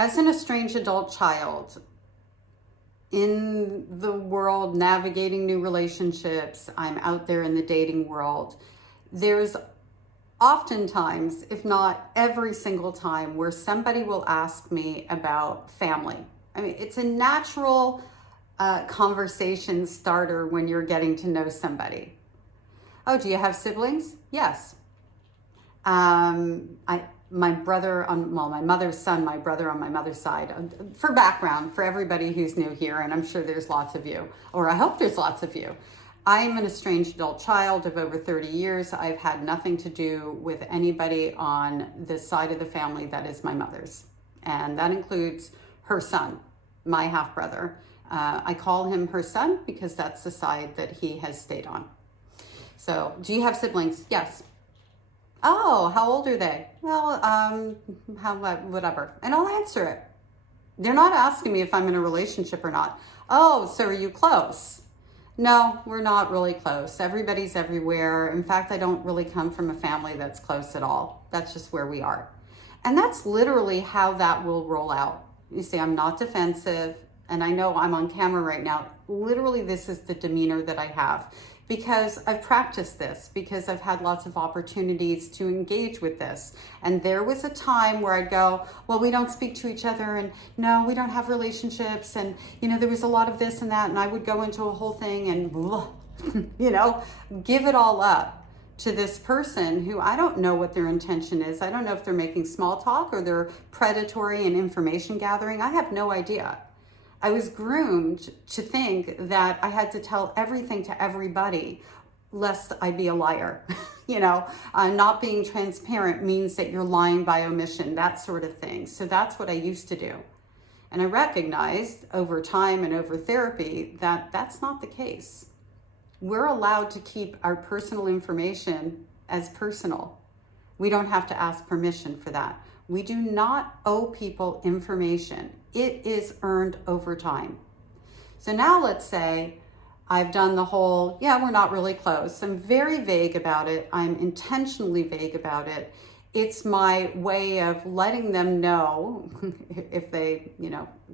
As an estranged adult child, in the world, navigating new relationships, I'm out there in the dating world, there's oftentimes, if not every single time, where somebody will ask me about family. I mean, it's a natural conversation starter when you're getting to know somebody. Oh, do you have siblings? Yes. My brother on, well, my mother's son, my brother on my mother's side. For background, for everybody who's new here, and I'm sure there's lots of you, or I hope there's lots of you. I'm an estranged adult child of over 30 years. I've had nothing to do with anybody on this side of the family that is my mother's. And that includes her son, my half-brother. I call him her son because that's the side that he has stayed on. So, do you have siblings? Yes. Oh, how old are they? Well, whatever. And I'll answer it. They're not asking me if I'm in a relationship or not. Oh, so are you close? No, we're not really close. Everybody's everywhere. In fact, I don't really come from a family that's close at all. That's just where we are. And that's literally how that will roll out. You see, I'm not defensive, and I know I'm on camera right now. Literally, this is the demeanor that I have because I've practiced this, because I've had lots of opportunities to engage with this. And there was a time where I'd go, well, we don't speak to each other, and no, we don't have relationships, and there was a lot of this and that, and I would go into a whole thing and give it all up to this person who I don't know what their intention is. I don't know if they're making small talk or they're predatory and information gathering. I have no idea. I was groomed to think that I had to tell everything to everybody, lest I be a liar. Not being transparent means that you're lying by omission, that sort of thing. So that's what I used to do. And I recognized over time and over therapy that that's not the case. We're allowed to keep our personal information as personal. We don't have to ask permission for that. We do not owe people information. It is earned over time. So now let's say I've done the whole, we're not really close. I'm very vague about it. I'm intentionally vague about it. It's my way of letting them know if they,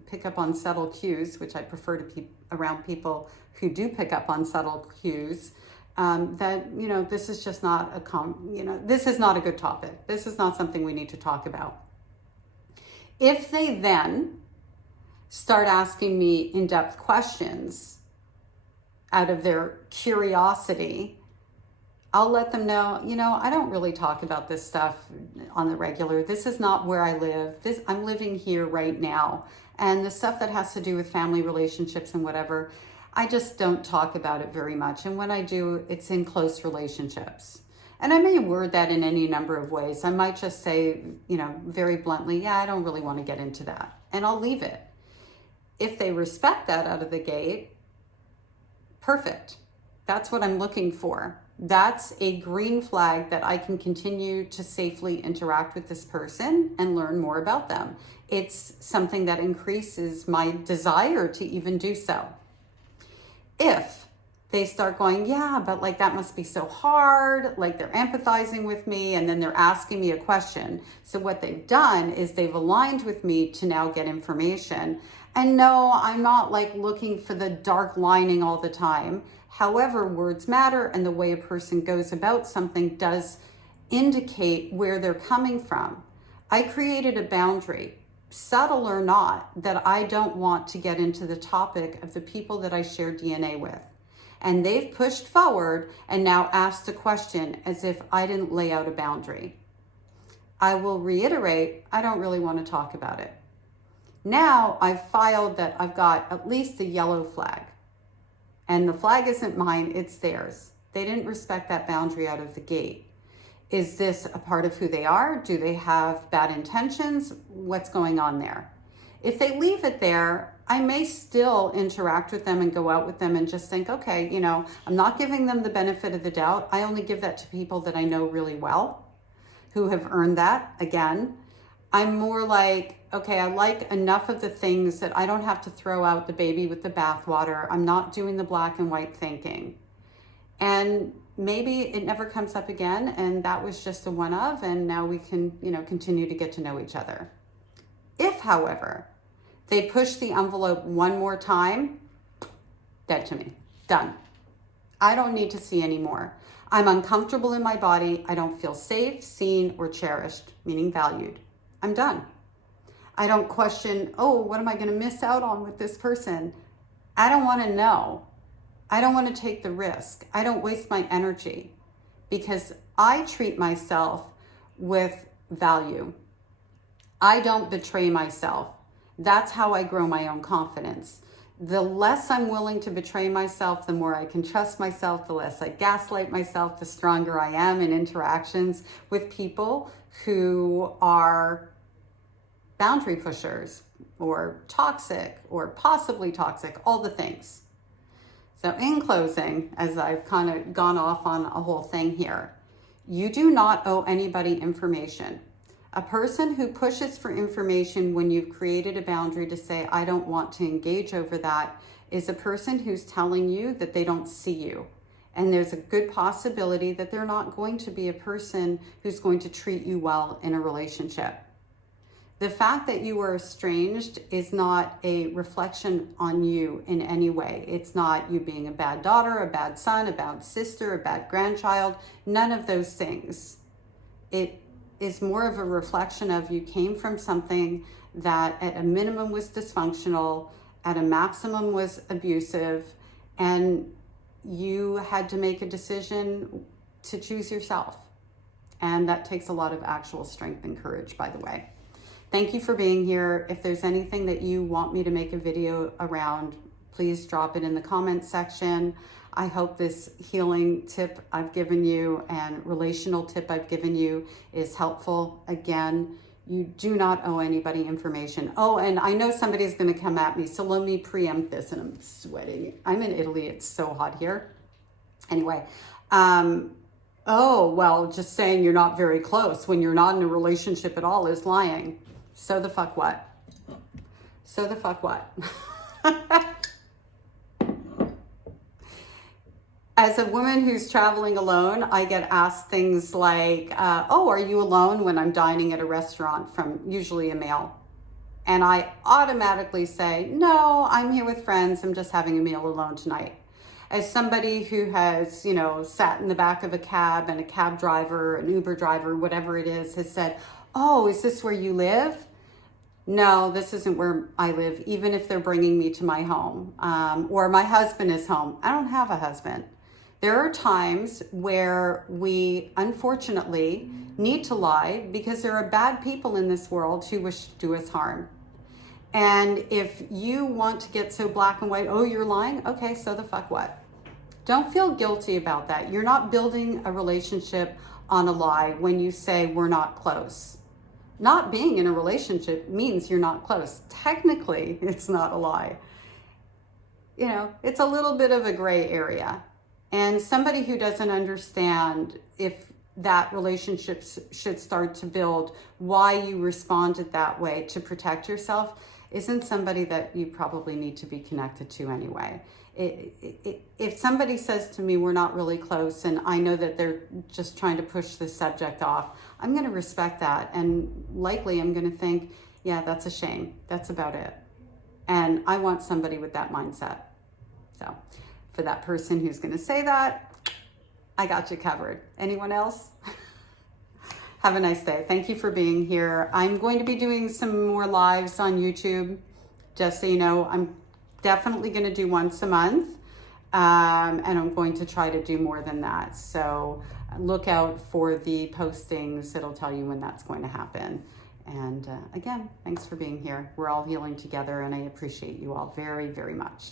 pick up on subtle cues, which I prefer to be around people who do pick up on subtle cues, that, this is just not this is not a good topic. This is not something we need to talk about. If they then start asking me in-depth questions out of their curiosity, I'll let them know, I don't really talk about this stuff on the regular. This is not where I live. I'm living here right now. And the stuff that has to do with family relationships and whatever, I just don't talk about it very much. And when I do, it's in close relationships. And I may word that in any number of ways. I might just say, very bluntly, I don't really want to get into that. And I'll leave it. If they respect that out of the gate, perfect. That's what I'm looking for. That's a green flag that I can continue to safely interact with this person and learn more about them. It's something that increases my desire to even do so. If they start going, but that must be so hard, like they're empathizing with me, and then they're asking me a question. So what they've done is they've aligned with me to now get information. And no, I'm not looking for the dark lining all the time. However, words matter, and the way a person goes about something does indicate where they're coming from. I created a boundary, subtle or not, that I don't want to get into the topic of the people that I share DNA with. And they've pushed forward and now asked a question as if I didn't lay out a boundary. I will reiterate, I don't really want to talk about it. Now I've filed that I've got at least a yellow flag. And the flag isn't mine, it's theirs. They didn't respect that boundary out of the gate. Is this a part of who they are? Do they have bad intentions? What's going on there? If they leave it there, I may still interact with them and go out with them and just think, okay, I'm not giving them the benefit of the doubt. I only give that to people that I know really well, who have earned that. Again, I'm more like, okay, I like enough of the things that I don't have to throw out the baby with the bathwater. I'm not doing the black and white thinking. And maybe it never comes up again, and that was just a one of, and now we can, continue to get to know each other. If, however, they push the envelope one more time, dead to me. Done. I don't need to see anymore. I'm uncomfortable in my body. I don't feel safe, seen, or cherished, meaning valued. I'm done. I don't question, oh, what am I going to miss out on with this person? I don't want to know. I don't want to take the risk. I don't waste my energy because I treat myself with value. I don't betray myself. That's how I grow my own confidence. The less I'm willing to betray myself, the more I can trust myself, the less I gaslight myself, the stronger I am in interactions with people who are boundary pushers or toxic or possibly toxic, all the things. So in closing, as I've kind of gone off on a whole thing here, you do not owe anybody information. A person who pushes for information when you've created a boundary to say, I don't want to engage over that, is a person who's telling you that they don't see you. And there's a good possibility that they're not going to be a person who's going to treat you well in a relationship. The fact that you are estranged is not a reflection on you in any way. It's not you being a bad daughter, a bad son, a bad sister, a bad grandchild, none of those things. It is more of a reflection of you came from something that at a minimum was dysfunctional, at a maximum was abusive, and you had to make a decision to choose yourself. And that takes a lot of actual strength and courage, by the way. Thank you for being here. If there's anything that you want me to make a video around, please drop it in the comments section. I hope this healing tip I've given you and relational tip I've given you is helpful. Again, you do not owe anybody information. Oh, and I know somebody's going to come at me, so let me preempt this, and I'm sweating. I'm in Italy. It's so hot here. Anyway, oh, well, just saying you're not very close when you're not in a relationship at all is lying. So the fuck what? So the fuck what? As a woman who's traveling alone, I get asked things like, oh, are you alone when I'm dining at a restaurant from usually a male? And I automatically say, no, I'm here with friends. I'm just having a meal alone tonight. As somebody who has, sat in the back of a cab and a cab driver, an Uber driver, whatever it is, has said, oh, is this where you live? No, this isn't where I live, even if they're bringing me to my home, or my husband is home. I don't have a husband. There are times where we, unfortunately, need to lie because there are bad people in this world who wish to do us harm. And if you want to get so black and white, oh, you're lying? Okay, so the fuck what? Don't feel guilty about that. You're not building a relationship on a lie when you say we're not close. Not being in a relationship means you're not close. Technically, it's not a lie. It's a little bit of a gray area. And somebody who doesn't understand if that relationship should start to build, why you responded that way to protect yourself, isn't somebody that you probably need to be connected to anyway. If somebody says to me, we're not really close, and I know that they're just trying to push the subject off, I'm going to respect that. And likely I'm going to think, yeah, that's a shame. That's about it. And I want somebody with that mindset. So for that person who's going to say that, I got you covered. Anyone else? Have a nice day. Thank you for being here. I'm going to be doing some more lives on YouTube. Just so you know, I'm definitely going to do once a month. And I'm going to try to do more than that. So look out for the postings. It'll tell you when that's going to happen. And again, thanks for being here. We're all healing together, and I appreciate you all very, very much.